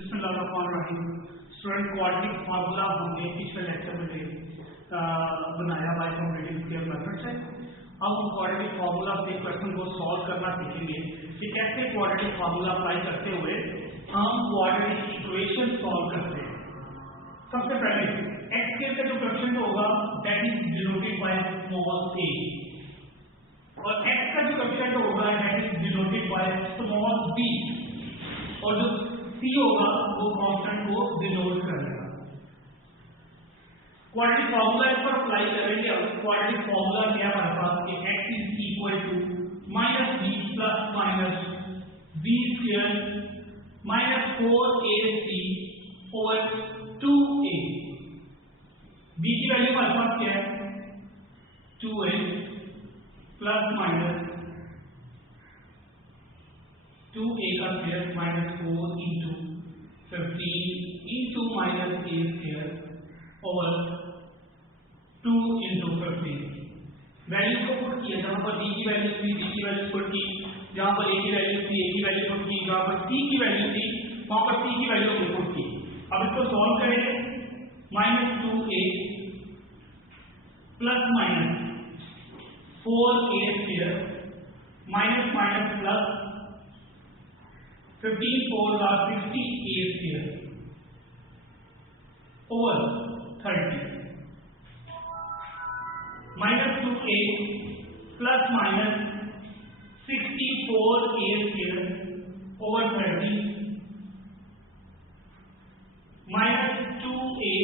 बिस्मिल्लाहिर्रहमानिर्रहीम। Student quadratic formula हमने पिछले लेक्चर में बनाया बाय कंप्लीटिंग स्क्वायर मेथड से। अब हम क्वाड्रेटिक फार्मूला से क्वेश्चन को सॉल्व करना सीखेंगे कि कैसे क्वाड्रेटिक फार्मूला अप्लाई करते हुए हम क्वाड्रेटिक इक्वेशन सॉल्व करते हैं। सबसे पहले एक्स के का जो क्वेश्चन होगा that is denoted by small a, और एक्स का जो क्वेश्चन होगा that is denoted by small b, और जो c होगा वो कांस्टेंट को डिनोट करेगा। क्वाड्रेटिक फार्मूला इस पर अप्लाई करेंगे। अब क्वाड्रेटिक फार्मूला क्या है हमारे पास कि x is equal to minus b plus minus b square minus 4ac over 2a। b की वैल्यू हमारे पास क्या है 2a प्लस माइनस 2a का square minus 4 into 15 into minus a square over 2 into 15। Value को पुट किया, जहां पर d की वैल्यू थी d की वैल्यू पुट की, जहां पर a की वैल्यू थी a की वैल्यू पुट की, जहां पर c की वैल्यू थी वहां पर c की वैल्यू हमने पुट की। अब इसको सॉल्व करेंगे। Minus 2a plus minus 4a square minus minus plus 15 4 का 60a square over 30 minus 2a plus minus 64a square over 30 minus 2a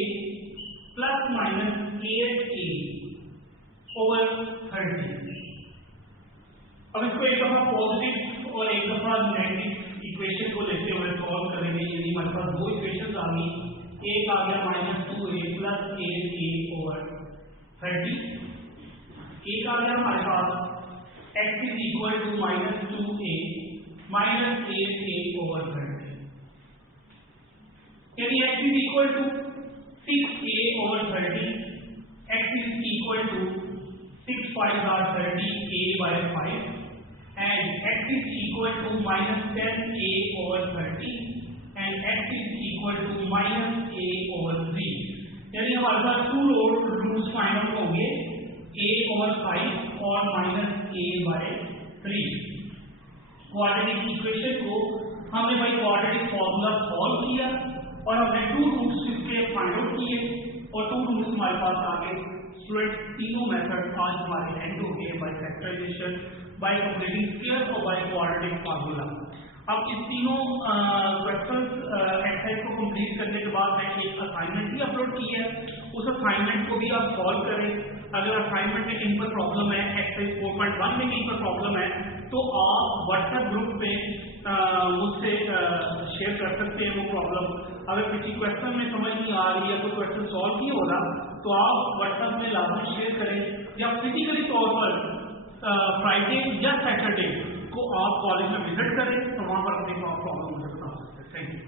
plus minus 8a over 30। अब इसको एक दफा पॉजिटिव और एक दफा नेगेटिव इक्वेशन को लेते हुए सॉल्व करेंगे। यदि हमारे पास दो इक्वेशन आ गई, एक आ गया minus 2a plus 8a over 30, एक आ गया हमारे पास x is equal to minus 2a minus 8a over 30। यदि x is equal to 6a over 30, x is equal to 6 5 are 30 a by 5 and x is equal to minus 10a over 30 and x is equal to minus a over 3। यानी हमारे पास two roots find out होंगे a over 5 और minus a by 3। Quadratic equation को हमने भाई quadratic formula solve किया और हमने टू रूट्स इसके फाइंड आउट किए और टू रूट्स हमारे पास आ गए। स्टूडेंट तीनों मेथड आज हमारे एंड हो गए by factorization, by completing square और बाय क्वाड्रेटिक फार्मूला। अब इस तीनों क्वेश्चंस एक्सरसाइज को कंप्लीट करने के बाद मैं एक असाइनमेंट भी अपलोड की है, उस असाइनमेंट को भी आप सॉल्व करें। अगर असाइनमेंट में कहीं पर प्रॉब्लम है, एक्सरसाइज 4.1 में कहीं पर प्रॉब्लम है, तो आप व्हाट्सएप ग्रुप पे मुझसे शेयर कर सकते हैं वो प्रॉब्लम। अगर किसी क्वेश्चन में समझ नहीं आ रही है, कोई क्वेश्चन सॉल्व नहीं हो रहा, तो आप व्हाट्सएप में लाजमी शेयर करें या फिजिकली तौर पर फ्राइडे या सैटरडे को आप कॉलेज में विजिट करें, तो वहां पर अपनी प्रॉब्लम मुझे बता सकते हैं। Thank you.